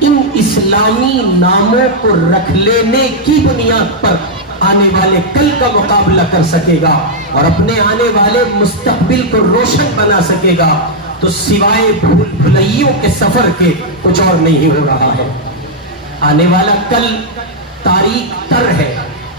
ان اسلامی ناموں کو رکھ لینے کی بنیاد پر آنے والے کل کا مقابلہ کر سکے گا اور اپنے آنے والے مستقبل کو روشن بنا سکے گا تو سوائے بھول بھلائیوں کے سفر کے کچھ اور نہیں ہو رہا ہے. آنے والا کل تاریک تر ہے،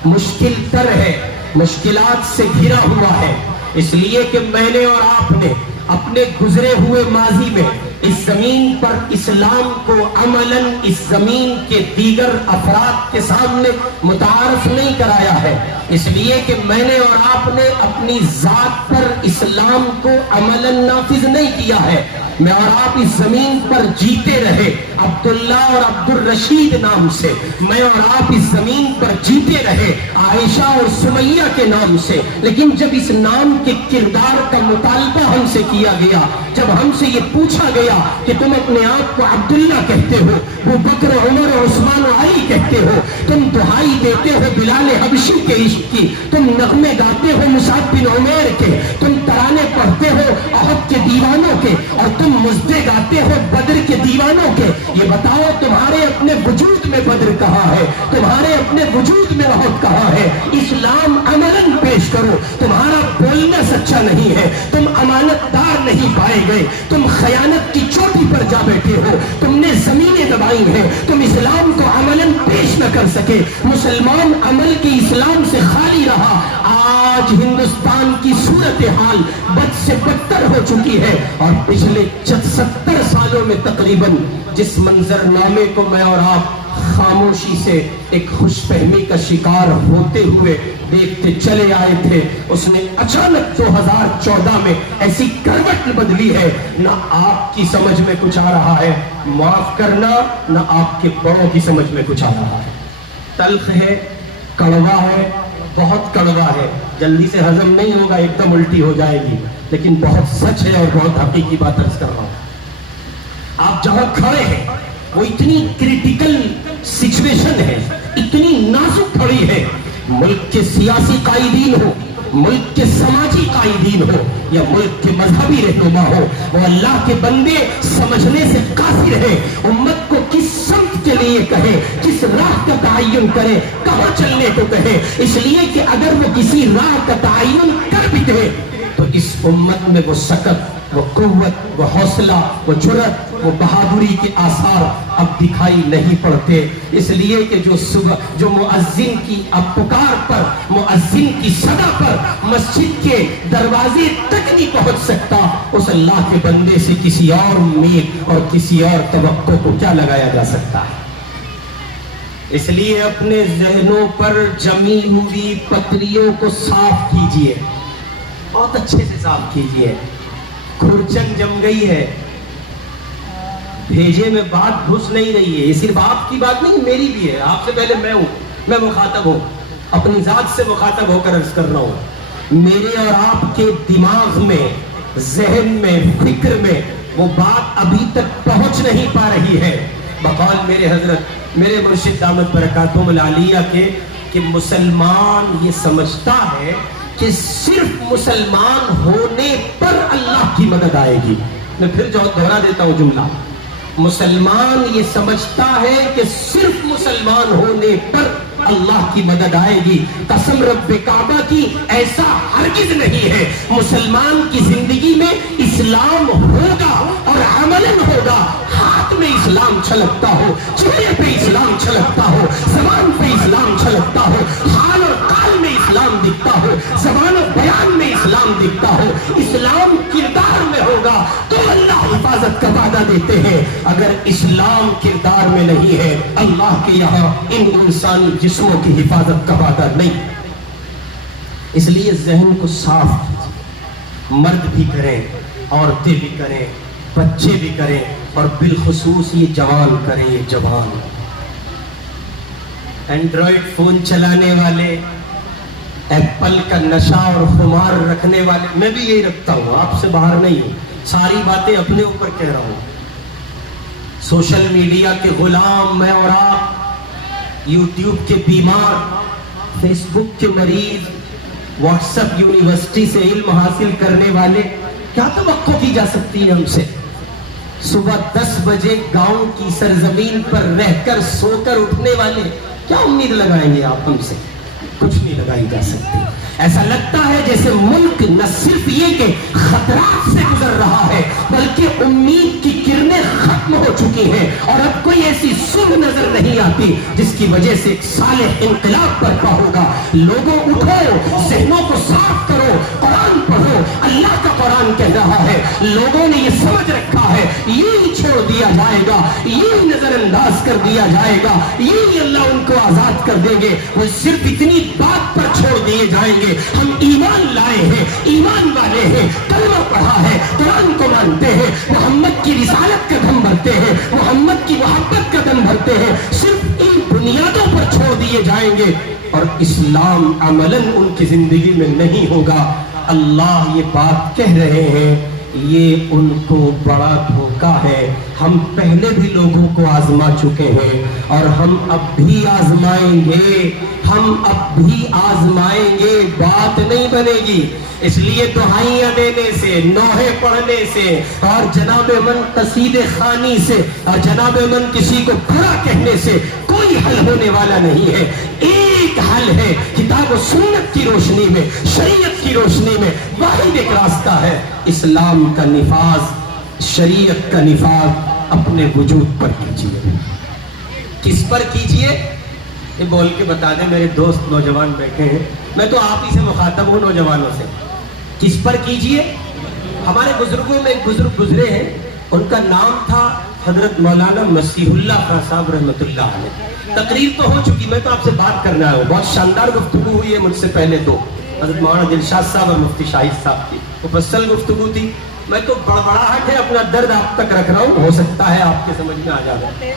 مشکل تر ہے، مشکلات سے گھرا ہوا ہے، اس لیے کہ میں نے اور آپ نے اپنے گزرے ہوئے ماضی میں اس زمین پر اسلام کو عملاً اس زمین کے دیگر افراد کے سامنے متعارف نہیں کرایا ہے، اس لیے کہ میں نے اور آپ نے اپنی ذات پر اسلام کو عملاً نافذ نہیں کیا ہے. میں اور آپ اس زمین پر جیتے رہے عبداللہ اور عبد الرشید نام سے، میں اور آپ اس زمین پر جیتے رہے عائشہ اور سمیہ کے نام سے، لیکن جب اس نام کے کردار کا مطالبہ ہم سے کیا گیا، جب ہم سے یہ پوچھا گیا کہ تم اپنے آپ کو عبداللہ کہتے ہو، وہ بکر عمر اور عثمان و علی کہتے ہو، تم دہائی دیتے ہو بلال حبشی کے عشق کی، تم نغمے گاتے ہو مصعب بن عمیر کے، تم ترانے پڑھتے ہو احد کے دیوانوں کے، اور تم مزدے گاتے ہو بدر کے دیوانوں کے، یہ بتاؤ تمہارے اپنے وجود میں بدر کہاں ہے؟ تمہارے اپنے وجود میں احد کہاں ہے؟ اسلام عملاً پیش کرو. تمہارا بولنا سچا نہیں ہے، تم امانت دار نہیں پائے گئے، تم خیانت کی چوٹی پر جا بیٹھے ہو، تم نے زمینیں دبائی ہیں، تم اسلام کو عملاً پیش نہ کر سکے. مسلمان عمل کے اسلام سے خالی رہا. آج ہندوستان کی صورتحال بد سے بدتر ہو چکی ہے اور پچھلے 70 سالوں میں تقریباً جس منظر نامے کو میں اور آپ خاموشی سے ایک خوش فہمی کا شکار ہوتے ہوئے دیکھتے چلے آئے تھے، اس نے اچانک 2014 میں ایسی کروٹ بدلی ہے، نہ آپ کی سمجھ میں کچھ آ رہا ہے معاف کرنا، نہ آپ کے بڑوں کی سمجھ میں کچھ آ رہا ہے. تلخ ہے، کڑوا ہے، بہت کڑوا ہے، جلدی سے ہضم نہیں ہوگا، ایک دم الٹی ہو جائے گی، لیکن بہت سچ ہے اور بہت حقیقی بات عرض کر رہا ہوں. آپ جہاں کھڑے ہیں وہ اتنی کریٹیکل سچویشن ہے، اتنی نازک کھڑی ہے. ملک کے سیاسی قائدین ہو، ملک کے سماجی قائدین ہو یا ملک کے مذہبی رہنما ہو، وہ اللہ کے بندے سمجھنے سے قاصر ہے امت کو کس سمت کے لیے کہے، کس راہ کا تعین کرے، کہاں چلنے کو کہے. اس لیے کہ اگر وہ کسی راہ کا تعین کر بھی دے تو اس امت میں وہ سکت، وہ قوت، وہ حوصلہ، وہ جرأت، وہ بہادری کے آثار اب دکھائی نہیں پڑتے. اس لیے کہ جو مؤذن کی پکار پر، مؤذن کی صدا پر مسجد کے دروازے تک نہیں پہنچ سکتا، اس اللہ کے بندے سے کسی اور امید اور کسی اور توقع کو کیا لگایا جا سکتا ہے. اس لیے اپنے ذہنوں پر جمی ہوئی پتریوں کو صاف کیجئے، بہت اچھے سے صاف کیجئے. کھرچن جم گئی ہے، بھیجے میں بات گھس نہیں رہی ہے. یہ صرف آپ کی بات نہیں، میری بھی ہے. آپ سے پہلے میں ہوں، میں مخاطب ہوں، اپنی ذات سے مخاطب ہو کر عرض کر رہا ہوں. میرے اور آپ کے دماغ میں، ذہن میں، فکر میں وہ بات ابھی تک پہنچ نہیں پا رہی ہے. بقول میرے حضرت، میرے مرشد دامت برکاتہم العالیہ کے، کہ مسلمان یہ سمجھتا ہے کہ صرف مسلمان ہونے پر اللہ کی مدد آئے گی. میں پھر دوہرا دیتا ہوں جملہ. مسلمان یہ سمجھتا ہے کہ صرف مسلمان ہونے پر اللہ کی مدد آئے گی. قسم رب کعبہ کی ایسا ہرگز نہیں ہے. مسلمان کی زندگی میں اسلام ہوگا اور عملاً ہوگا. ہاتھ میں اسلام چھلکتا ہو، چہرے پہ اسلام چھلکتا ہو، زبان پہ اسلام چھلکتا ہو، حال اور قال میں اسلام دکھتا ہو، زبان و بیان میں اسلام دکھتا ہو، اسلام کردار میں ہوگا تو اللہ حفاظت کا وعدہ دیتے ہیں. اگر اسلام کردار میں نہیں ہے، اللہ کے یہاں ان انسانی جسموں کی حفاظت کا وعدہ نہیں. اس لیے ذہن کو صاف کیجیے. مرد بھی کریں، عورتیں بھی کریں، بچے بھی کریں، اور بالخصوص یہ جوان کریں. یہ جوان اینڈرائیڈ فون چلانے والے، ایپل کا نشہ اور خمار رکھنے والے، میں بھی یہی رکھتا ہوں، آپ سے باہر نہیں ہوں، ساری باتیں اپنے اوپر کہہ رہا ہوں. سوشل میڈیا کے غلام میں اور آپ، یوٹیوب کے بیمار، فیس بک کے مریض، واٹس ایپ یونیورسٹی سے علم حاصل کرنے والے، کیا توقع کی جا سکتی ہے ہم سے؟ صبح 10 بجے گاؤں کی سرزمین پر رہ کر سو کر اٹھنے والے کیا امید لگائیں گے آپ ہم سے؟ کچھ نہیں لگائی جا سکتی. ایسا لگتا ہے جیسے ملک نہ صرف یہ کہ خطرات سے گزر رہا ہے بلکہ امید کی کرنیں ختم ہو چکی ہیں اور اب کوئی ایسی صبح نظر نہیں آتی جس کی وجہ سے ایک صالح انقلاب برپا ہوگا. لوگوں اٹھو، ذہنوں کو صاف کرو، قرآن پڑھو. اللہ کا قرآن کہہ رہا ہے لوگوں نے یہ سمجھ رکھا ہے یہی چھوڑ دیا جائے گا، یہی نظر انداز کر دیا جائے گا، یہی اللہ ان کو آزاد کر دیں گے. وہ صرف اتنی بات پر چھوڑ دیے جائیں گے ہم ایمان لائے ہیں، ایمان والے ہیں، کلمہ پڑھا ہے، قرآن کو مانتے ہیں، محمد کی رسالت کا دم بھرتے ہیں، محمد کی محبت کا دم بھرتے ہیں. صرف ان بنیادوں پر چھوڑ دیے جائیں گے اور اسلام عملاً ان کی زندگی میں نہیں ہوگا. اللہ یہ بات کہہ رہے ہیں یہ ان کو بڑا دھوکہ ہے. ہم پہلے بھی لوگوں کو آزما چکے ہیں اور ہم اب بھی آزمائیں گے، ہم اب بھی آزمائیں گے. بات نہیں بنے گی. اس لیے دعائیاں دینے سے، نوحے پڑھنے سے اور جناب من قصیدے خوانی سے اور جناب من کسی کو برا کہنے سے کوئی حل ہونے والا نہیں ہے. ایک حل ہے کتاب و سنت کی روشنی میں، شریعت کی روشنی میں. واحد ایک راستہ ہے اسلام کا نفاذ، شریعت کا نفاذ اپنے وجود پر کیجیے. کس پر کیجیے یہ بول کے بتا دیں. میرے دوست نوجوان بیٹھے ہیں، میں تو آپ ہی سے مخاطب ہوں نوجوانوں سے. کس پر کیجیے؟ ہمارے بزرگوں میں ایک بزرگ گزرے ہیں، ان کا نام تھا حضرت مولانا مسیح اللہ خان صاحب رحمۃ اللہ علیہ. تقریر تو ہو چکی، میں تو آپ سے بات کرنا ہے. بہت شاندار گفتگو ہوئی ہے مجھ سے پہلے تو حضرت مولانا دلشاد صاحب اور مفتی شاہد صاحب کی مفصل گفتگو تھی. میں تو بڑبڑاہٹ ہے اپنا درد آپ تک رکھ رہا ہوں، ہو سکتا ہے آپ کے سمجھ میں آ جائے.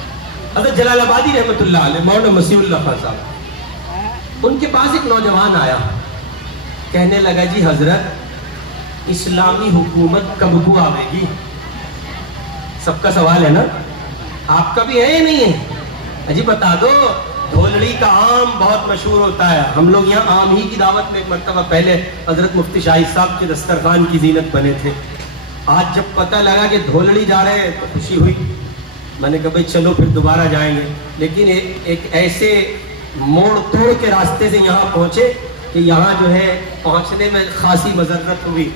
حضرت جلال آبادی رحمۃ اللہ علیہ مولانا مسیح اللہ خان صاحب، ان کے پاس ایک نوجوان آیا، کہنے لگا جی حضرت اسلامی حکومت کب کو آئے گی؟ سب کا سوال ہے نا، آپ کا بھی ہے یا نہیں ہے؟ جی بتا دو. دھولڑی کا آم بہت مشہور ہوتا ہے. ہم لوگ یہاں آم ہی کی دعوت میں ایک مرتبہ پہلے حضرت مفتی شاہد صاحب کے دسترخوان کی زینت بنے تھے. آج جب پتہ لگا کہ دھولڑی جا رہے ہیں تو خوشی ہوئی. میں نے کہا بھائی چلو پھر دوبارہ جائیں گے. لیکن ایک ایسے موڑ توڑ کے راستے سے یہاں پہنچے کہ یہاں جو ہے پہنچنے میں خاصی مذرت ہوئی.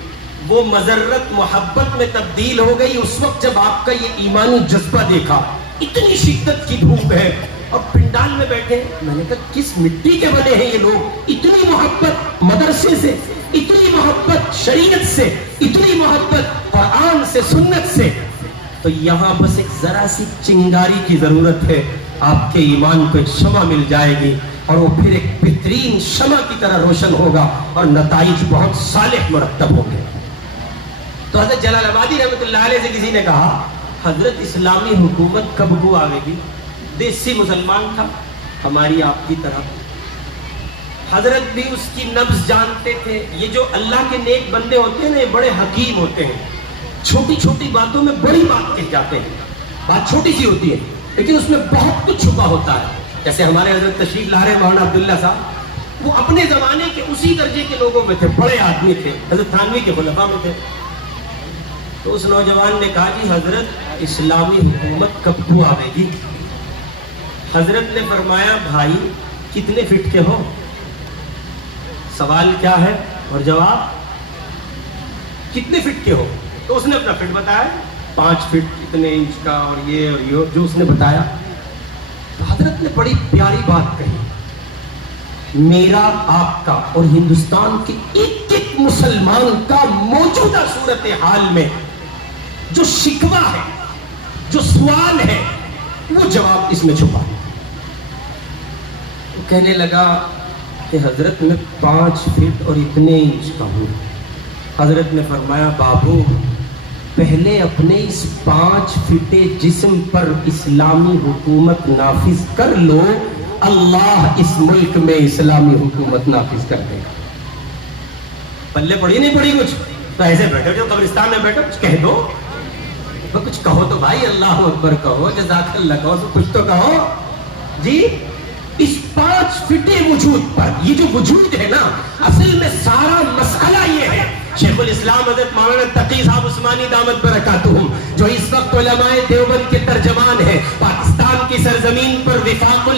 وہ مذرت محبت میں تبدیل ہو گئی اس وقت جب آپ کا یہ ایمانی جذبہ دیکھا. اتنی شدت کی دھوپ ہے اور پنڈال میں بیٹھے. میں نے کہا کس مٹی کے بنے ہیں یہ لوگ؟ اتنی محبت مدرسے سے، اتنی محبت شریعت سے، اتنی محبت قرآن سے، سنت سے. تو یہاں بس ایک ذرا سی چنگاری کی ضرورت ہے. آپ کے ایمان کو ایک شمع مل جائے گی اور وہ پھر ایک بہترین شمع کی طرح روشن ہوگا اور نتائج بہت صالح مرتب ہوں گے. تو حضرت جلال آبادی رحمۃ اللہ علیہ سے کسی نے کہا حضرت اسلامی حکومت کب کو آئے گی؟ دیسی مسلمان تھا ہماری آپ کی طرح. حضرت بھی اس کی نبض جانتے تھے. یہ جو اللہ کے نیک بندے ہوتے ہیں نا، یہ بڑے حکیم ہوتے ہیں. چھوٹی چھوٹی باتوں میں بڑی بات کہہ جاتے ہیں. بات چھوٹی سی ہوتی ہے لیکن اس میں بہت کچھ چھپا ہوتا ہے. جیسے ہمارے حضرت تشریف لا رہے مولانا عبداللہ صاحب، وہ اپنے زمانے کے اسی درجے کے لوگوں میں تھے، بڑے آدمی تھے، حضرت تھانوی کے خلفاء میں تھے. تو اس نوجوان نے کہا جی حضرت اسلامی حکومت کب کو آئے گی؟ حضرت نے فرمایا بھائی کتنے فٹ کے ہو؟ سوال کیا ہے اور جواب کتنے فٹ کے ہو؟ تو اس نے اپنا فٹ بتایا، 5 فٹ اتنے انچ کا اور یہ جو اس نے بتایا. تو حضرت نے بڑی پیاری بات کہی، میرا آپ کا اور ہندوستان کے ایک ایک مسلمان کا موجودہ صورتحال میں جو شکوہ ہے، جو سوال ہے، وہ جواب اس میں چھپا ہے. کہنے لگا کہ حضرت میں 5 فٹ اور اتنے انچ کا ہوں. حضرت نے فرمایا بابو پہلے اپنے اس 5 فٹ جسم پر اسلامی حکومت نافذ کر لو، اللہ اس ملک میں اسلامی حکومت نافذ کر دے گا. پلے پڑی نہیں پڑی کچھ تو ایسے بیٹھو جو قبرستان میں بیٹھو، کچھ کہہ دو، کچھ کہو تو بھائی اللہ اکبر کہو، جزاک اللہ کہو، تو کچھ تو کہو جی. اس 5 فٹ وجود پر یہ جو وجود ہے نا، اصل میں سارا مسئلہ یہ ہے شیخ الاسلام حضرت مولانا تقی صاحب عثمانی دامت برکاتہم جو اس وقت علماء دیوبند کے ترجمان ہیں، پاکستان کی سرزمین پر وفاق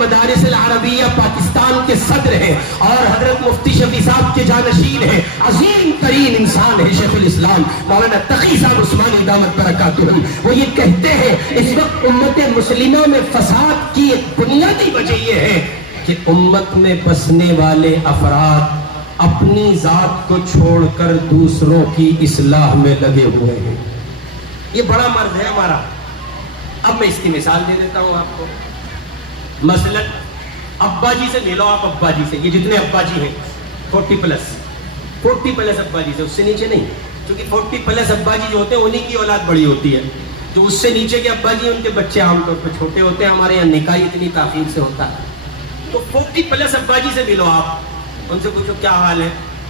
مدارس العربیہ پاکستان کے صدر ہیں اور حضرت مفتی شفیع صاحب کے جانشین ہیں، عظیم ترین انسان ہے شیخ الاسلام مولانا تقی صاحب عثمانی دامت برکاتہم۔ وہ یہ کہتے ہیں اس وقت امت مسلمہ میں فساد کی ایک بنیادی وجہ یہ ہے کہ امت میں بسنے والے افراد اپنی ذات کو چھوڑ کر دوسروں کی اصلاح میں لگے ہوئے ہیں۔ یہ بڑا مرض ہے ہمارا۔ اب میں اس کی مثال دے دیتا ہوں آپ کو۔ مثلا ابا جی سے ملو آپ، ابا جی سے، یہ جتنے ابا جی ہیں 40 پلس ابا جی سے، اس سے نیچے نہیں، کیونکہ 40 پلس ابا جی جو ہوتے ہیں انہی کی اولاد بڑی ہوتی ہے، جو اس سے نیچے کے ابا جی ان کے بچے عام طور پہ چھوٹے ہوتے ہیں، ہمارے یہاں نکاح اتنی تاخیر سے ہوتا ہے۔ تو 40 پلس ابا جی سے ملو آپ، ان سے پوچھو کیا حال ہے؟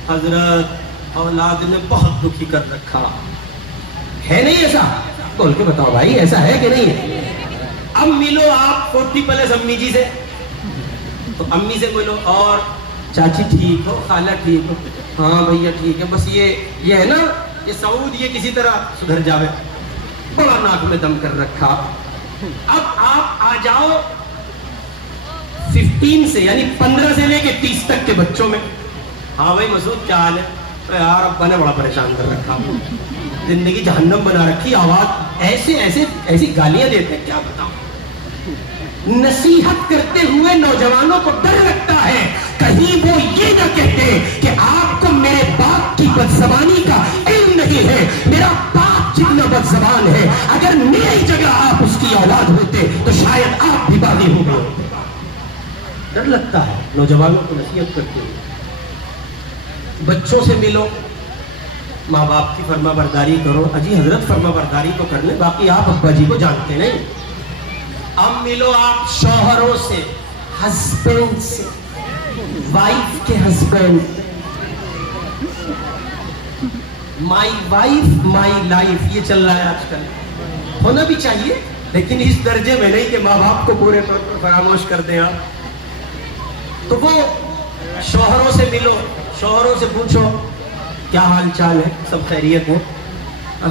حضرت اولاد نے بہت دکھی کر رکھا ہے، نہیں ایسا؟ بول کے بتاؤ بھائی ایسا ہے کہ نہیں ہے؟ اب ملو آپ 40 پلس امی جی سے، تو امی سے بولو اور چاچی ٹھیک ہو، خالہ ٹھیک ہو؟ ہاں بھیا ٹھیک ہے، بس یہ ہے نا یہ سعود یہ کسی طرح سدھر جاوے، بڑا ناک میں دم کر رکھا۔ اب آپ آ جاؤ 15 سے یعنی 15 سے لے کے 30 تک کے بچوں میں، ہاں بھائی مسعود کیا حال ہے؟ یار ابا نے بڑا پریشان کر رکھا، زندگی جہنم بنا رکھی، آواز ایسی گالیاں دیتے ہیں کیا بتاؤں۔ نصیحت کرتے ہوئے نوجوانوں کو ڈر لگتا ہے کہیں وہ یہ نہ کہتے کہ آپ کو میرے باپ کی بدزبانی کا علم نہیں ہے، میرا باپ جتنا بدزبان ہے اگر میری جگہ آپ اس کی اولاد ہوتے تو شاید آپ بھی باغی ہو گئے ہوتے۔ ڈر لگتا ہے نوجوانوں کو نصیحت کرتے ہوئے۔ بچوں سے ملو، ماں باپ کی فرما برداری کرو، اجی حضرت فرما برداری تو کر لیں، باقی آپ ابا جی کو جانتے نہیں۔ اب ملو آپ شوہروں سے، ہسبینڈ سے، وائف کے husband, my wife my life یہ چل رہا ہے آج کل، ہونا بھی چاہیے لیکن اس درجے میں نہیں کہ ماں باپ کو پورے طور پر فراموش کر دیں آپ۔ تو وہ شوہروں سے ملو، شوہروں سے پوچھو کیا حال چال ہے، سب خیریت ہے؟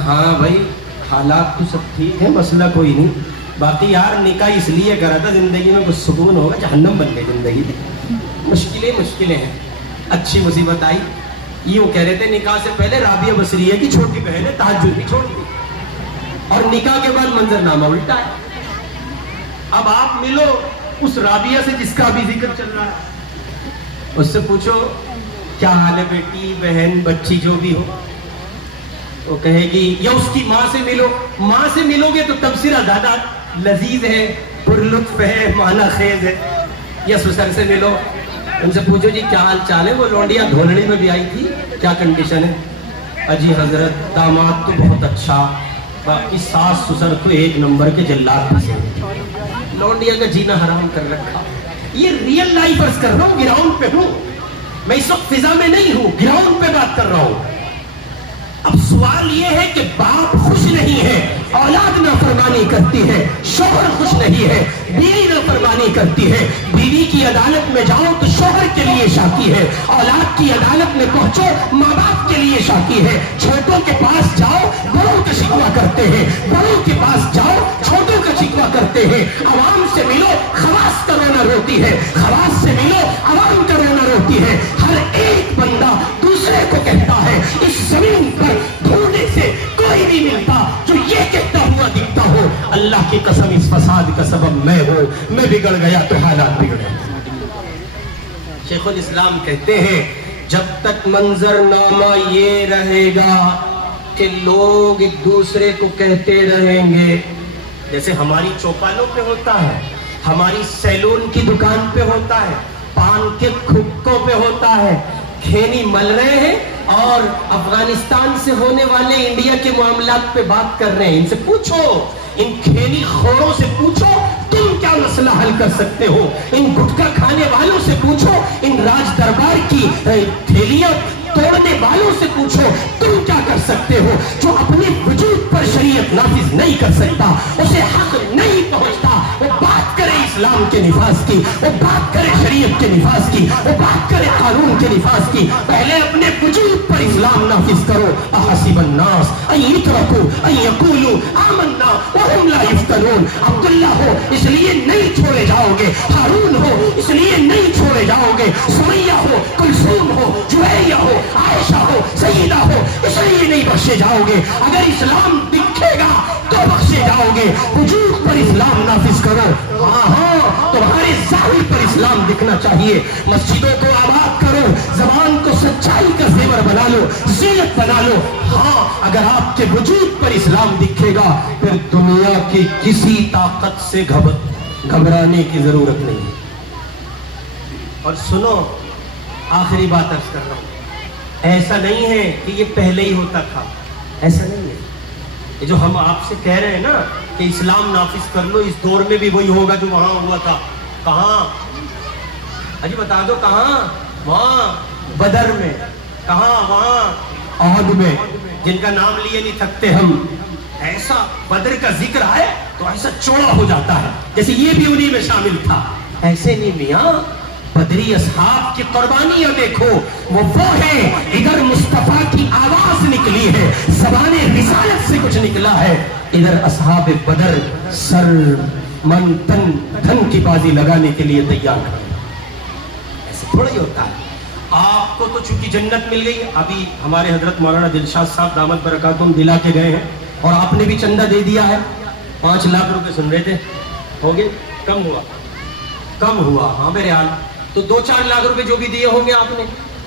ہاں بھائی حالات تو سب ٹھیک ہے، مسئلہ کوئی نہیں، باقی یار نکاح اس لیے کرا تھا زندگی میں کچھ سکون ہوگا، جہنم بن گئی زندگی، مشکلیں ہیں، اچھی مصیبت آئی۔ یوں کہہ رہے تھے نکاح سے پہلے رابعہ بصریہ کی چھوٹی بہن ہے تہجد بھی چھوڑ دی، اور نکاح کے بعد منظر نامہ الٹا ہے۔ اب آپ ملو اس رابعہ سے جس کا ابھی ذکر چل رہا ہے، اس سے پوچھو کیا حال ہے بیٹی، بہن، بچی جو بھی ہو، وہ کہے گی، یا اس کی ماں سے ملو، ماں سے ملو گے تو تبصرہ زیادہ لذیذ ہے، پرلطف ہے، معنی خیز ہے۔ یا سسر سے ملو، ان سے پوچھو جی کیا حال چال ہے، وہ لونڈیا دھولڑی میں بھی آئی تھی، کیا کنڈیشن ہے؟ اجی حضرت داماد تو بہت اچھا، باقی ساس سسر تو ایک نمبر کے جلاد ہیں، لونڈیا کا جینا حرام کر رکھا۔ یہ ریئل لائف عرض کر رہا ہوں، گراؤنڈ پہ ہوں میں، اس وقت فضا میں نہیں ہوں، گراؤنڈ پہ بات کر رہا ہوں۔ اب سوال یہ ہے کہ باپ خوش نہیں ہے، اولاد نافرمانی کرتی ہے، شوہر خوش نہیں ہے، بیوی نافرمانی کرتی ہے، بیوی کی عدالت میں جاؤ تو شوہر کے لیے شاکی ہے، اولاد کی عدالت میں پہنچو ماں باپ کے لیے شاکی ہے، چھوٹوں کے پاس جاؤ بڑوں کا شکوہ کرتے ہیں، بڑوں کے پاس جاؤ چھوٹوں کا شکوہ کرتے ہیں، عوام سے ملو خواص کا رونا روتی ہے، خواص سے ملو عوام کا رونا روتی ہے۔ ہر ایک بندہ دوسرے کو کہتا ہے اس زمین پر ڈھونڈنے سے کوئی نہیں ملتا جو یہ کہتا ہوا دکھتا ہو اللہ کی قسم اس فساد کا سبب میں ہوں، میں بگڑ گیا تو حالات بگڑے۔ شیخ الاسلام کہتے ہیں جب تک منظر نامہ یہ رہے گا کہ لوگ ایک دوسرے کو کہتے رہیں گے، جیسے ہماری چوپالوں پہ ہوتا ہے، ہماری سیلون کی دکان پہ ہوتا ہے، پان کے کھکوں پہ ہوتا ہے، کھینی مل رہے ہیں اور افغانستان سے ہونے والے انڈیا کے معاملات پہ بات کر رہے ہیں، ان سے پوچھو، ان کھینی خوروں سے پوچھو تم کیا مسئلہ حل کر سکتے ہو، ان گٹکا کھانے والوں سے پوچھو، ان راج دربار کی تھیلیاں توڑنے والوں سے پوچھو تم کیا کر سکتے ہو۔ جو اپنے وجود پر شریعت نافذ نہیں کر سکتا، اسے حق نہیں پہنچتا، وہ بات کرے اس اسلام کے نفاذ کی، وہ بات کرے شریعت کے نفاذ کی، وہ بات کرے قانون کے نفاذ کی، پہلے اپنے وجود پر اسلام نافذ کرو۔ احسب الناس ان یترکوا ان یقولوا آمنا وهم لا یفتنون۔ عبداللہ ہو اس لیے نہیں چھوڑے جاؤ گے، ہارون ہو اس لیے نہیں چھوڑے جاؤ گے، سمیہ ہو، کلثوم ہو، جویریہ ہو، عائشہ ہو، سیدہ ہو، اس لیے نہیں بخشے جاؤ گے۔ اگر اسلام دکھے گا تو بخشے جاؤ گے، وجود پر اسلام نافذ کرو۔ ہاں تمہارے ظاہر پر اسلام دکھنا چاہیے، مسجدوں کو آباد کرو، زبان کو سچائی کا زیور بنا لو، زینت بنا لو۔ ہاں اگر آپ کے وجود پر اسلام دکھے گا پھر دنیا کی کسی طاقت سے گھبرانے کی ضرورت نہیں۔ اور سنو، آخری بات عرض کر رہا ہوں، ایسا نہیں ہے کہ یہ پہلے ہی ہوتا تھا، ایسا نہیں ہے۔ یہ جو ہم آپ سے کہہ رہے ہیں نا کہ اسلام نافذ کر لو، اس دور میں بھی وہی ہوگا جو وہاں ہوا تھا۔ کہاں؟ اجی بتا دو کہاں؟ وہاں بدر میں، کہاں؟ وہاں احد میں، جن کا نام لیے نہیں تھکتے ہم۔ ایسا بدر کا ذکر آئے تو ایسا چوڑا ہو جاتا ہے جیسے یہ بھی انہی میں شامل تھا۔ ایسے نہیں میاں، بدری اصحاب کی قربانیاں دیکھو، وہ ہیں ادھر مصطفیٰ کی آواز نکلی ہے، زبان رسالت سے کچھ نکلا ہے، ادھر اصحاب بدر سر من تن دھن کی بازی لگانے کے لیے تیار ہے۔ ایسے تھوڑا ہی ہوتا ہے۔ آپ کو تو چونکہ جنت مل گئی، ابھی ہمارے حضرت مولانا دلشاد صاحب دامت برکاتہم دلا کے گئے ہیں اور آپ نے بھی چندہ دے دیا ہے، 5 لاکھ روپے سن رہے تھے، ہو گئے؟ کم ہوا؟ کم ہوا، ہاں میرے حال تو 2-4 لاکھ روپے جو بھی دیے ہوں گے آپ نے،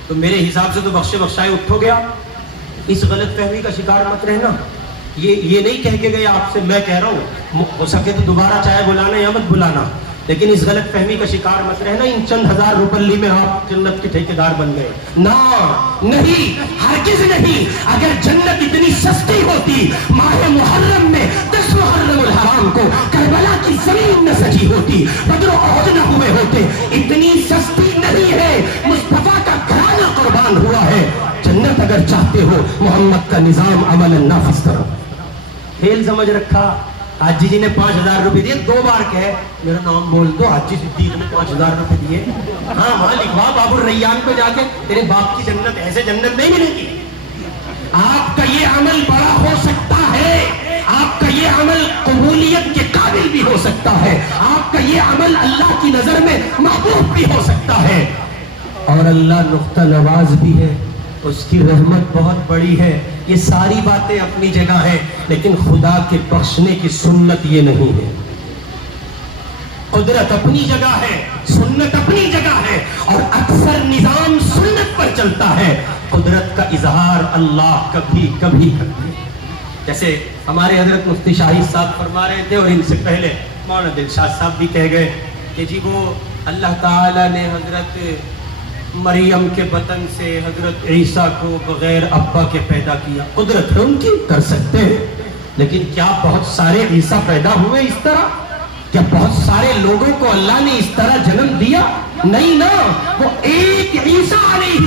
تو میرے حساب سے تو بخشے بخشائے اٹھو گیا۔ اس غلط فہمی کا شکار مت رہنا۔ یہ نہیں کہہ کے گئے آپ سے، میں کہہ رہا ہوں ہو سکے تو دوبارہ چاہے بلانا یا مت بلانا، لیکن اس غلط فہمی کا شکار مت رہنا ان چند ہزار روپے میں آپ جنت کے ٹھیکیدار بن گئے۔ نہ، نہیں، ہرگز نہیں۔ اگر جنت اتنی سستی ہوتی، ماہ محرم میں 10 محرم الحرام کو کربلا کی زمین نہ سجی ہوتی، بدر و احد نہ ہوئے ہوتے۔ اتنی سستی نہیں ہے، مصطفیٰ کا گھرانہ قربان ہوا ہے۔ جنت اگر چاہتے ہو محمد کا نظام عمل نافذ کرو۔ کھیل سمجھ رکھا، حاجی جی نے 5000 روپے دیے، 2 بار کہے میرا نام بول دو، حاجی صدیق نے 5000 روپے دیے، ہاں وہاں لکھوا باب الریان پہ جا کے تیرے باپ کی جنت، ایسے جنت نہیں ملے گی۔ آپ کا یہ عمل بڑا ہو سکتا ہے، آپ کا یہ عمل قبولیت کے قابل بھی ہو سکتا ہے، آپ کا یہ عمل اللہ کی نظر میں محبوب بھی ہو سکتا ہے، اور اللہ نقطہ نواز بھی ہے، اس کی رحمت بہت بڑی ہے۔ یہ ساری باتیں اپنی جگہ ہیں، لیکن خدا کے بخشنے کی سنت یہ نہیں ہے۔ قدرت اپنی جگہ ہے، سنت اپنی جگہ ہے، اور اکثر نظام سنت پر چلتا ہے، قدرت کا اظہار اللہ کبھی کبھی کرتے ہیں۔ جیسے ہمارے حضرت مفتی شاہد صاحب فرما رہے تھے، اور ان سے پہلے مولانا دلشاد صاحب بھی کہہ گئے کہ جی وہ اللہ تعالیٰ نے حضرت مریم کے بطن سے حضرت عیسیٰ کو بغیر ابا کے پیدا کیا، قدرت ہے ان کی، کر سکتے ہیں، لیکن کیا بہت سارے عیسیٰ پیدا ہوئے اس طرح؟ کیا بہت سارے لوگوں کو اللہ نے اس طرح جنم دیا؟ نہیں نا، وہ ایک عیسیٰ علیہ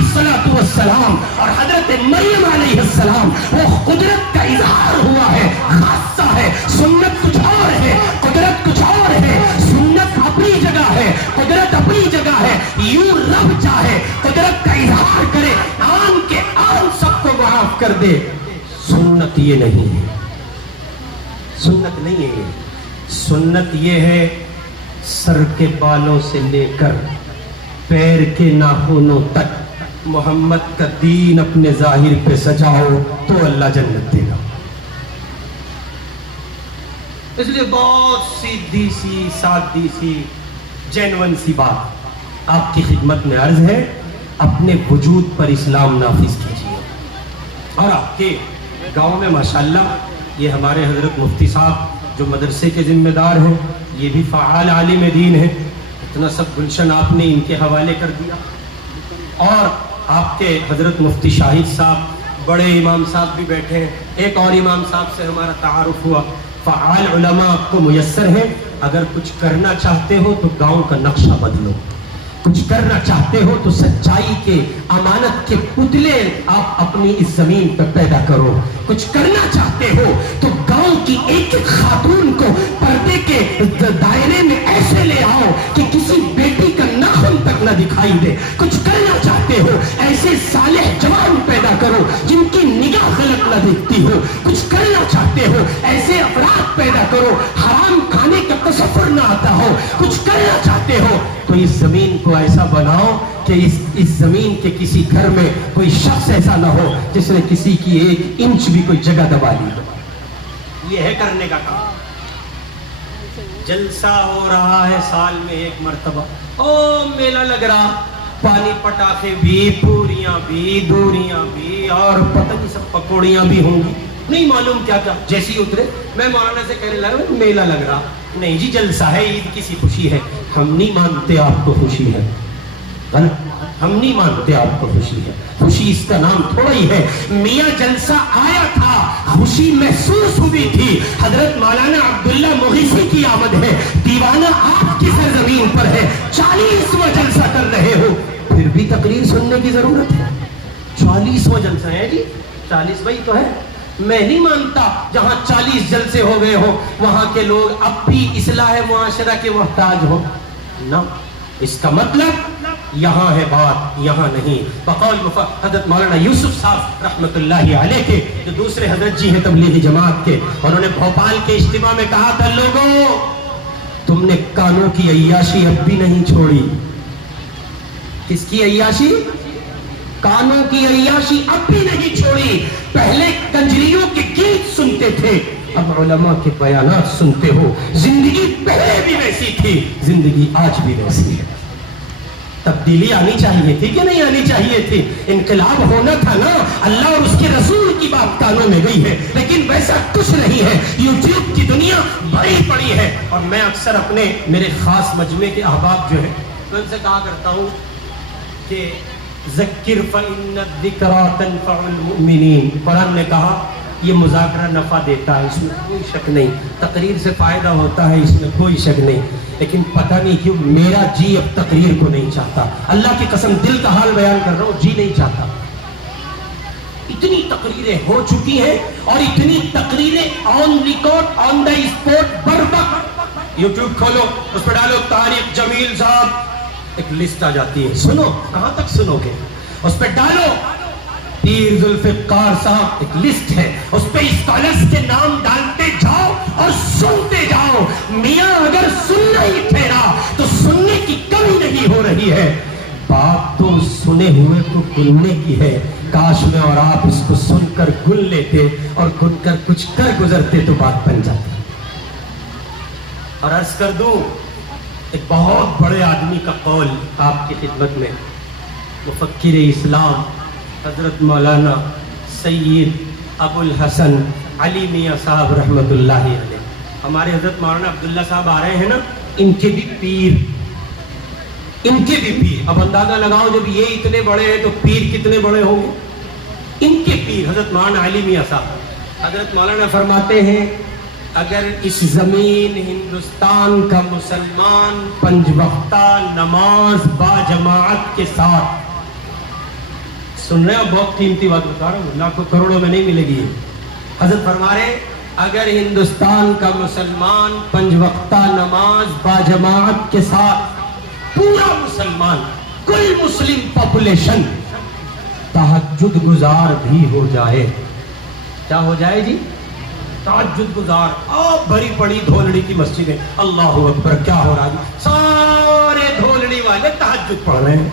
السلام اور حضرت مریم علیہ السلام، وہ قدرت کا اظہار ہوا ہے، خاصہ ہے۔ سنت کچھ اور ہے، قدرت کچھ اور ہے۔ سنت اپنی جگہ ہے، قدرت اپنی جگہ ہے۔ یوں رب چاہے قدرت کا اظہار کرے، آن کے آن سب کو معاف کر دے۔ سنت یہ نہیں ہے، سنت نہیں ہے یہ۔ سنت یہ ہے سر کے بالوں سے لے کر پیر کے ناخنوں تک محمد کا دین اپنے ظاہر پہ سجاؤ تو اللہ جنت دے گا۔ اس لیے بہت سیدھی سی، سادی سی، جینون سی بات آپ کی خدمت میں عرض ہے، اپنے وجود پر اسلام نافذ کیجیے۔ اور آپ کے گاؤں میں ماشاءاللہ یہ ہمارے حضرت مفتی صاحب جو مدرسے کے ذمہ دار ہیں، یہ بھی فعال عالم دین ہیں، اتنا سب گلشن آپ نے ان کے حوالے کر دیا۔ اور آپ کے حضرت مفتی شاہد صاحب، بڑے امام صاحب بھی بیٹھے ہیں، ایک اور امام صاحب سے ہمارا تعارف ہوا۔ فعال علماء آپ کو میسر ہیں، اگر کچھ کرنا چاہتے ہو تو گاؤں کا نقشہ بدلو، کچھ کرنا چاہتے ہو تو سچائی کے، امانت کے پتلے آپ اپنی اس زمین پر پیدا کرو، کچھ کرنا چاہتے ہو تو گاؤں کی ایک ایک خاتون کو پردے کے دائرے میں ایسے لے آؤ ہو کہ کسی بیٹی کا ناخن تک نہ دکھائی دے. کچھ کرنا چاہتے ہو ایسے صالح جوان پیدا کرو جن کی نگاہ غلط نہ دیکھتی ہو. کچھ کرنا چاہتے ہو ایسے افراد پیدا کرو حرام کھانے کا تصور نہ آتا ہو. کچھ کرنا چاہتے ہو تو اس زمین کو ایسا بناؤ کہ اس زمین کے کسی گھر میں کوئی شخص ایسا نہ ہو جس نے کسی کی 1 انچ بھی کوئی جگہ دبا لی. یہ ہے کرنے کا کام. جلسہ ہو رہا ہے سال میں 1 مرتبہ. او میلہ لگ رہا, پانی پٹاخے بھی, پوریاں بھی, دوریاں بھی, اور پتہ نہیں سب پکوڑیاں بھی ہوں گی, نہیں معلوم کیا کیا. جیسی اترے میں مولانا سے کہنے لگا میلہ لگ رہا. نہیں جی جلسہ ہے, عید کی سی خوشی ہے. ہم نہیں مانتے آپ کو خوشی ہے, ہم نہیں مانتے آپ کو خوشی ہے. خوشی اس کا نام تھوڑا ہی ہے. میاں جلسہ آیا تھا, خوشی محسوس ہوئی تھی. حضرت مولانا عبداللہ مغیثی کی آمد ہے, دیوانہ آپ کی سرزمین پر ہے, 40واں جلسہ کر رہے ہو, پھر بھی تقریر سننے کی ضرورت ہے. 40واں جلسہ ہے جی, 40 بھائی تو ہے. میں نہیں مانتا جہاں 40 جلسے ہو گئے ہو وہاں کے لوگ اب بھی اصلاح معاشرہ کے محتاج ہو نہ. اس کا مطلب یہاں ہے بات, یہاں نہیں. بقول حضرت مولانا یوسف صاحب رحمت اللہ علیہ کے جو دوسرے حضرت جی ہیں تبلیغی جماعت کے, انہوں نے بھوپال کے اجتماع میں کہا تھا لوگوں تم نے کانوں کی عیاشی اب بھی نہیں چھوڑی. کس کی عیاشی؟ کانوں کی عیاشی اب بھی نہیں چھوڑی. پہلے کنجریوں کے گیت سنتے تھے, اب علماء کے بیانات سنتے ہو. زندگی پہلے بھی ویسی تھی, زندگی آج بھی ویسی ہے. تبدیلی آنی چاہیے تھی کہ نہیں آنی چاہیے تھی؟ انقلاب ہونا تھا نا. اللہ اور اس کے رسول کی بات کانوں میں گئی ہے, لیکن ویسا کچھ نہیں ہے. یوٹیوب کی دنیا بڑی پڑی ہے. اور میں اکثر اپنے میرے خاص مجمع کے احباب جو ہیں میں ان سے کہا کرتا ہوں کہ ذکر فإن الذکرى تنفع المؤمنین. قرآن نے کہا یہ مذاکرہ نفع دیتا ہے, اس میں کوئی شک نہیں. تقریر سے فائدہ ہوتا ہے, اس میں کوئی شک نہیں. لیکن پتہ نہیں کیوں میرا جی اب تقریر کو نہیں چاہتا. اللہ کی قسم دل کا حال بیان کر رہا ہوں, جی نہیں چاہتا. اتنی تقریریں ہو چکی ہیں اور اتنی تقریریں on record on the sport بر وقت. یوٹیوب کھولو, اس پہ ڈالو طارق جمیل صاحب, ایک لسٹ آ جاتی ہے. سنو, کہاں تک سنو گے؟ اس پہ ڈالو پیر ذوالفقار صاحب, ایک لسٹ ہے, اس پہ اسکالرز کے نام ڈالتے جاؤ اور سنتے جاؤ. میاں اگر سننا ہی ٹھہرا تو سننے کی کمی نہیں ہو رہی ہے, بات تو سنے ہوئے کو گلنے کی ہے. کاش میں اور آپ اس کو سن کر گل لیتے اور گن کر کچھ کر گزرتے تو بات بن جاتی. اور عرض کر دوں ایک بہت بڑے آدمی کا قول آپ کی خدمت میں, مفکر اسلام حضرت مولانا سید ابو الحسن علی میاں صاحب رحمت اللہ علیہ. ہمارے حضرت مولانا عبداللہ صاحب آ رہے ہیں نا, ان کے بھی پیر, ان کے بھی پیر. اب اندازہ لگاؤ جب یہ اتنے بڑے ہیں تو پیر کتنے بڑے ہوں گے. ان کے پیر حضرت مولانا علی میاں صاحب. حضرت مولانا فرماتے ہیں اگر اس زمین ہندوستان کا مسلمان 5 وقتہ نماز با جماعت کے ساتھ, سن رہے ہیں, بہت قیمتی بات بتا رہا ہوں, لاکھوں کروڑوں میں نہیں ملے گی. حضرت فرما رہے اگر ہندوستان کا مسلمان 5 وقتہ نماز با جماعت کے ساتھ, پورا مسلمان, کل مسلم پاپولیشن تہجد گزار بھی ہو جائے, کیا ہو جائے جی؟ تہجد گزار. آپ بھری پڑی دھولڑی کی مسجد ہے, اللہ اکبر, کیا ہو رہا ہے؟ سارے دھولڑی والے تہجد پڑھ رہے ہیں.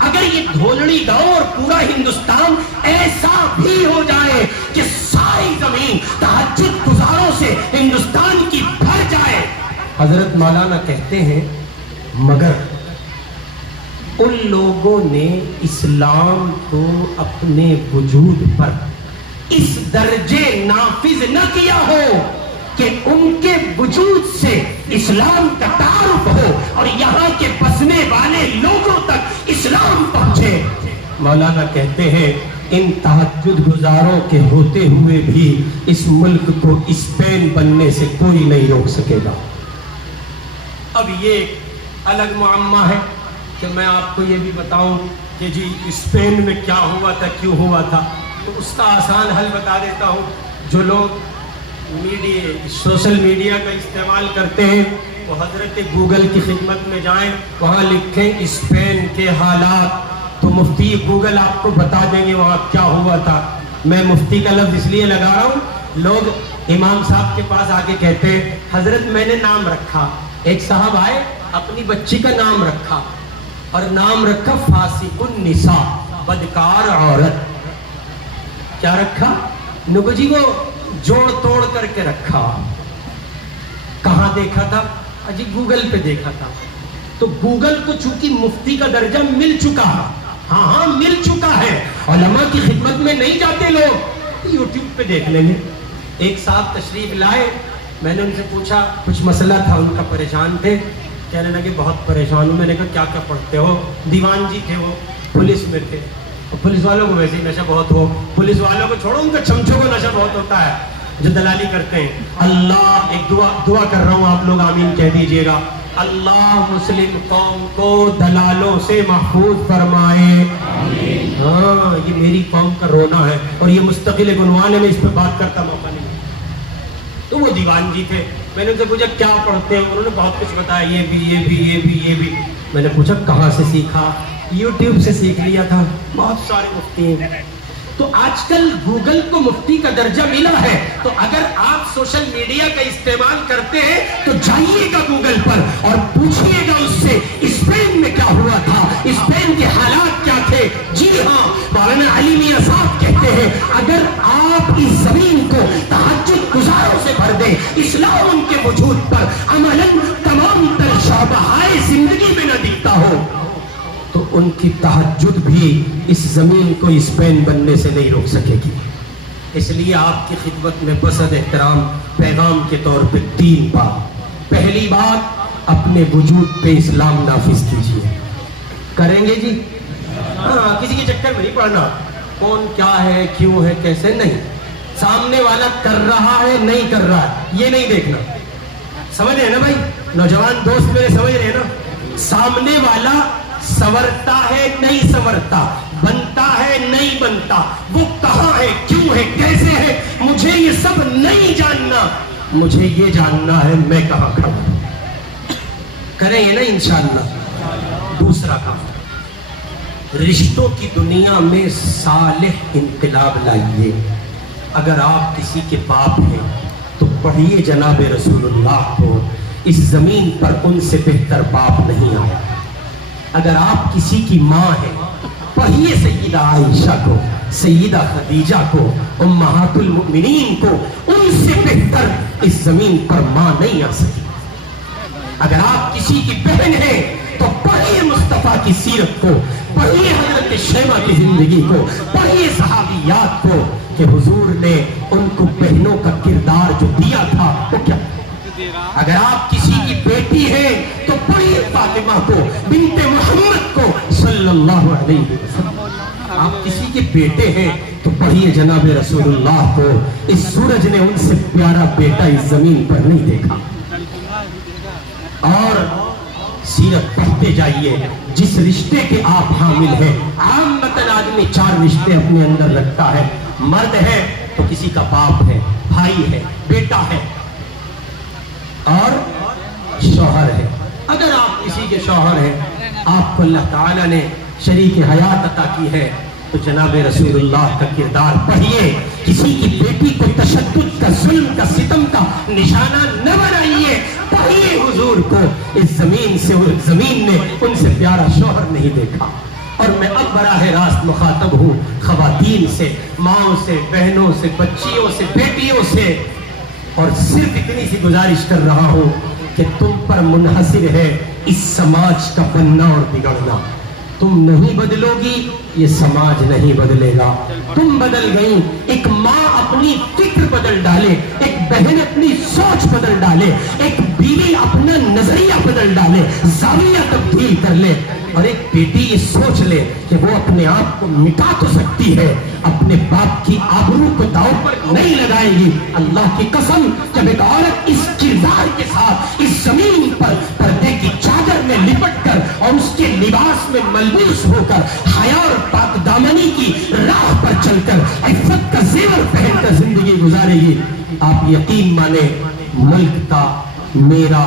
اگر یہ دھولڑی گاؤں اور پورا ہندوستان ایسا بھی ہو جائے کہ ساری زمین تہجد گزاروں سے ہندوستان کی بھر جائے, حضرت مولانا کہتے ہیں مگر ان لوگوں نے اسلام کو اپنے وجود پر اس درجے نافذ نہ کیا ہو کہ ان کے وجود سے اسلام کا تعارف ہو اور یہاں کے بسنے والے لوگوں تک اسلام پہنچے. مولانا کہتے ہیں ان تہجد گزاروں کے ہوتے ہوئے بھی اس ملک کو اسپین بننے سے کوئی نہیں روک سکے گا. اب یہ الگ معمہ ہے کہ میں آپ کو یہ بھی بتاؤں کہ جی اسپین میں کیا ہوا تھا, کیوں ہوا تھا, تو اس کا آسان حل بتا دیتا ہوں. جو لوگ سوشل میڈیا کا استعمال کرتے ہیں تو حضرت گوگل کی خدمت میں جائیں, وہاں لکھیں اسپین کے حالات, تو مفتی گوگل آپ کو بتا دیں گے وہاں کیا ہوا تھا. میں مفتی کا لفظ اس لیے لگا رہا ہوں, لوگ امام صاحب کے پاس آ کے کہتے ہیں حضرت میں نے نام رکھا. ایک صاحب آئے, اپنی بچی کا نام رکھا, اور نام رکھا فاسق النساء, بدکار عورت. کیا رکھا؟ نگو جی وہ جوڑ توڑ کر کے رکھا. کہاں دیکھا تھا؟ اجی گوگل پہ دیکھا تھا. تو گوگل کو چونکہ مفتی کا درجہ مل چکا ہے, ہاں مل چکا ہے, علماء کی خدمت میں نہیں جاتے لوگ, یوٹیوب پہ دیکھ لیں گے. ایک صاحب تشریف لائے, میں نے ان سے پوچھا, کچھ مسئلہ تھا ان کا, پریشان تھے. کہنے لگے بہت پریشان ہوں. میں نے کہا کیا کیا پڑھتے ہو؟ دیوان جی تھے, وہ پولیس میں تھے. پولیس والوں کو ویسے ہی نشہ بہت ہو, پولیس والوں کو چھوڑو, ان کا چمچوں کو نشہ بہت ہوتا ہے جو دلالی کرتے ہیں. اللہ ایک دعا کر رہا ہوں, آپ لوگ آمین کہہ دیجئے گا. اللہ مسلم قوم کو دلالوں سے محفوظ فرمائے. ہاں یہ میری قوم کا رونا ہے, اور یہ مستقل ایک عنوان ہے, میں اس پہ بات کرتا موقع نہیں. تو وہ دیوان جی تھے, میں نے ان سے پوچھا کیا پڑھتے ہیں؟ انہوں نے بہت کچھ بتایا, یہ بھی یہ بھی یہ بھی یہ بھی. میں نے پوچھا کہاں سے سیکھا؟ یوٹیوب سے سیکھ لیا تھا. بہت سارے مفتی ہیں. تو آج کل گوگل کو مفتی کا درجہ ملا ہے, تو اگر آپ سوشل میڈیا کا استعمال کرتے ہیں تو جائیے گا گوگل پر اور پوچھئے گا اس سے اسپین میں کیا ہوا تھا, اسپین کے حالات کیا تھے. جی ہاں, مولانا علی میاں صاحب کہتے ہیں اگر آپ اس زمین کو تہجد گزاروں سے بھر دیں, اسلام ان کے وجود پر عملاً تمام تر شعبہائے زندگی میں نہ دکھتا ہو, تو ان کی تہجد بھی اس زمین کو اسپین بننے سے نہیں روک سکے گی. اس لیے آپ کی خدمت میں بسد احترام پیغام کے طور پہ 3 بات. پہلی بات, اپنے وجود پہ اسلام نافذ کیجیے. کریں گے جی؟ ہاں, کسی کے چکر میں نہیں پڑنا, کون کیا ہے, کیوں ہے, کیسے نہیں. سامنے والا کر رہا ہے نہیں کر رہا ہے یہ نہیں دیکھنا. سمجھ رہے ہیں نا بھائی, نوجوان دوست میرے سمجھ رہے ہیں نا. سامنے والا سنورتا ہے نہیں سنورتا, بنتا ہے نہیں بنتا, وہ کہاں ہے, کیوں ہے, کیسے ہے, مجھے یہ سب نہیں جاننا, مجھے یہ جاننا ہے میں کہاں کھڑا ہوں. کریں گے نا انشاءاللہ. دوسرا کام, رشتوں کی دنیا میں صالح انقلاب لائیے. اگر آپ کسی کے باپ ہیں تو پڑھیے جناب رسول اللہ کو, اس زمین پر ان سے بہتر باپ نہیں آیا. اگر آپ کسی کی ماں ہیں, پڑھیے سیدہ عائشہ کو, سیدہ خدیجہ کو, امہات المؤمنین کو, ان سے بہتر اس زمین پر ماں نہیں آ سکی. اگر آپ کسی کی بہن ہیں تو پڑھیے مصطفیٰ کی سیرت کو, پڑھیے حضرت شیمہ کی زندگی کو, پڑھیے صحابیات کو کہ حضور نے ان کو بہنوں کا کردار جو دیا تھا وہ کیا. اگر آپ کسی کی بیٹی ہیں تو پڑھیے فاطمہ کو, بنت محمد کو صلی اللہ علیہ وسلم. آپ کسی کے بیٹے ہیں تو پڑھیے جناب رسول اللہ کو. اس سورج نے ان سے پیارا بیٹا اس زمین پر نہیں دیکھا. اور سیرت پڑھتے جائیے. جس رشتے کے آپ حامل ہیں, عامتاً آدمی 4 رشتے اپنے اندر رکھتا ہے. مرد ہے تو کسی کا باپ ہے, بھائی ہے, بیٹا ہے, اور شوہر ہے. اگر آپ کسی کے شوہر ہیں, آپ کو اللہ تعالیٰ نے شریک حیات عطا کی ہے, تو جناب رسول اللہ کا کردار پڑھیے. کسی کی بیٹی کو تشدد کا, ظلم کا, ستم کا نشانہ نہ بنائیے. پڑھیے حضور کو, اس زمین سے اس زمین نے ان سے پیارا شوہر نہیں دیکھا. اور میں اب براہ راست مخاطب ہوں خواتین سے, ماؤں سے, بہنوں سے, بچیوں سے, بیٹیوں سے, اور صرف اتنی سی گزارش کر رہا ہوں کہ تم پر منحصر ہے اس سماج کا بننا اور بگڑنا. تم نہیں بدلو گی, یہ سماج نہیں بدلے گا. تم بدل گئی. ایک ماں اپنی فکر بدل ڈالے, ایک بہن اپنی سوچ بدل ڈالے, ایک بیوی اپنا نظریہ بدل ڈالے, زاویہ تبدیل کر لے, اور ایک بیٹی یہ سوچ لے کہ وہ اپنے آپ کو مٹا تو سکتی ہے, اپنے باپ کی آبرو کو داؤ پر نہیں لگائے گی. اللہ کی قسم, جب ایک عورت اس کردار کے ساتھ اس زمین پر پردے کی چادر میں لپٹ کر اور اس کے لباس میں ملبوس ہو کر حیا اور پاک دامنی کی راہ پر چل کر عفت کا زیور پہن کر زندگی گزارے گی, آپ یقین مانے ملک کا, میرا,